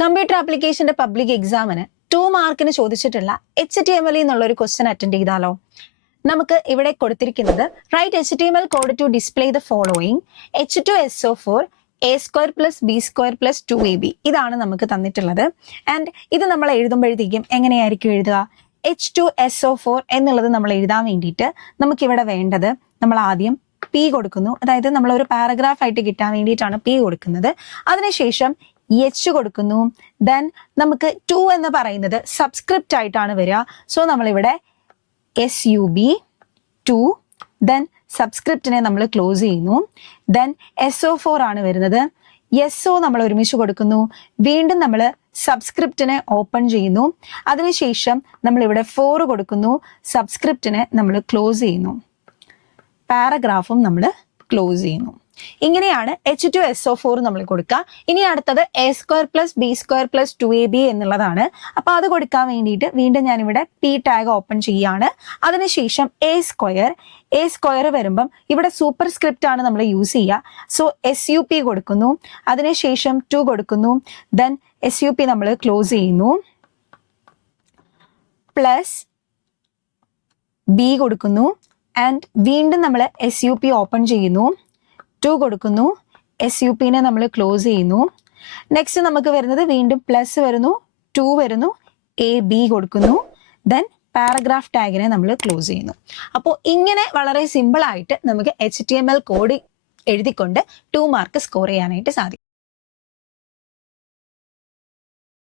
Computer ആപ്ലിക്കേഷന്റെ public എക്സാമിന് 2 മാർക്കിന് ചോദിച്ചിട്ടുള്ള HTML എന്നുള്ള ഒരു ക്വസ്റ്റ്യൻ അറ്റൻഡ് ചെയ്താലോ? നമുക്ക് ഇവിടെ കൊടുത്തിരിക്കുന്നത് right HTML code to display the following H2SO4 A² + B² + 2AB. ഇതാണ് നമുക്ക് തന്നിട്ടുള്ളത്. ആൻഡ് ഇത് നമ്മൾ എഴുതുമ്പോഴത്തേക്കും എങ്ങനെയായിരിക്കും എഴുതുക? H2SO4 എന്നുള്ളത് നമ്മൾ എഴുതാൻ വേണ്ടിയിട്ട് നമുക്കിവിടെ വേണ്ടത് നമ്മൾ ആദ്യം P കൊടുക്കുന്നു. അതായത് നമ്മൾ ഒരു പാരഗ്രാഫ് ആയിട്ട് കിട്ടാൻ വേണ്ടിയിട്ടാണ് P കൊടുക്കുന്നത്. അതിനുശേഷം H കൊടുക്കുന്നു. ദെൻ നമുക്ക് 2 എന്ന് പറയുന്നത് സബ്സ്ക്രിപ്റ്റ് ആയിട്ടാണ് വരിക. സോ നമ്മളിവിടെ SUB 2, ദെൻ സബ്സ്ക്രിപ്റ്റിനെ നമ്മൾ ക്ലോസ് ചെയ്യുന്നു. ദെൻ SO4 ആണ് വരുന്നത്. SO നമ്മൾ ഒരുമിച്ച് കൊടുക്കുന്നു. വീണ്ടും നമ്മൾ സബ്സ്ക്രിപ്റ്റിനെ ഓപ്പൺ ചെയ്യുന്നു. അതിനുശേഷം നമ്മളിവിടെ 4 കൊടുക്കുന്നു. സബ്സ്ക്രിപ്റ്റിനെ നമ്മൾ ക്ലോസ് ചെയ്യുന്നു. പാരഗ്രാഫും നമ്മൾ ക്ലോസ് ചെയ്യുന്നു. ഇങ്ങനെയാണ് H2SO4 നമ്മൾ കൊടുക്കുക. ഇനി അടുത്തത് A² + B² + 2AB എന്നുള്ളതാണ്. അപ്പൊ അത് കൊടുക്കാൻ വേണ്ടിയിട്ട് വീണ്ടും ഞാനിവിടെ P ടാഗ് ഓപ്പൺ ചെയ്യാണ്. അതിനുശേഷം A² വരുമ്പം ഇവിടെ സൂപ്പർ സ്ക്രിപ്റ്റ് ആണ് നമ്മൾ യൂസ് ചെയ്യുക. സോ SUP കൊടുക്കുന്നു. അതിനുശേഷം 2 കൊടുക്കുന്നു. ദെൻ SUP നമ്മൾ ക്ലോസ് ചെയ്യുന്നു. പ്ലസ് B കൊടുക്കുന്നു. ആൻഡ് വീണ്ടും നമ്മൾ SUP ഓപ്പൺ ചെയ്യുന്നു. 2 കൊടുക്കുന്നു. SUPനെ നമ്മൾ ക്ലോസ് ചെയ്യുന്നു. നെക്സ്റ്റ് നമുക്ക് വരുന്നത് വീണ്ടും പ്ലസ് വരുന്നു, 2 വരുന്നു, AB കൊടുക്കുന്നു. ദെൻ പാരഗ്രാഫ് ടാഗിനെ നമ്മൾ ക്ലോസ് ചെയ്യുന്നു. അപ്പോൾ ഇങ്ങനെ വളരെ സിമ്പിൾ ആയിട്ട് നമുക്ക് HTML കോഡ് എഴുതിക്കൊണ്ട് 2 മാർക്ക് സ്കോർ ചെയ്യാനായിട്ട് സാധിക്കും.